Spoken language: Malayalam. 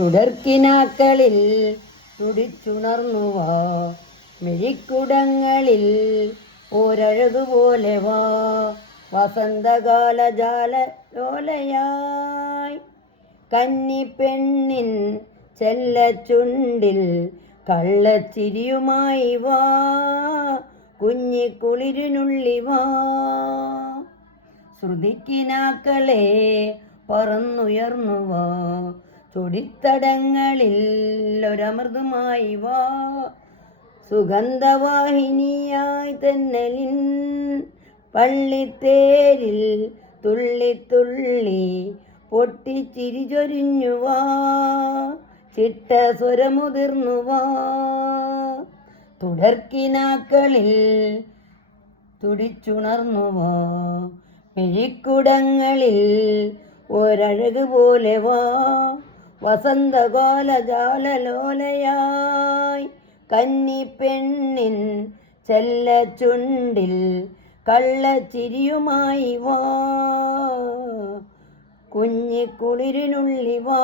തുടർക്കിനാക്കളിൽ തുടിച്ചുണർന്നുവാ, മെഴിക്കുടങ്ങളിൽ ഒരഴകുപോലെ വാ, വസന്തകാല ജാലലോലയായി കന്നിപ്പെണ്ണിൻ ചെല്ലച്ചുണ്ടിൽ കള്ളച്ചിരിയുമായി വാ, കുഞ്ഞിക്കുളിരിനുള്ളി വാ. ശ്രുതിക്കിനാക്കളെ പറന്നുയർന്നുവാ, ചൊടിത്തടങ്ങളിൽ ഒരമൃതുമായി വാ, സുഗന്ധവാഹിനിയായി തെന്നലിൻ പള്ളിത്തേരിൽ തുള്ളിത്തുള്ളി പൊട്ടിച്ചിരി ചൊരിഞ്ഞുവാ, ചിട്ട സ്വരമുതിർന്നുവാ. തുടർക്കിനാക്കളിൽ തുടിച്ചുണർന്നുവാ, മിഴിക്കുടങ്ങളിൽ ഒരഴക് പോലെ വാ, വസന്തകാല ജാലലോലയായി കന്നിപ്പെണ്ണിൻ ചെല്ലച്ചുണ്ടിൽ കള്ളച്ചിരിയുമായി വാ, കുഞ്ഞിക്കുളിരിനുള്ളി വാ.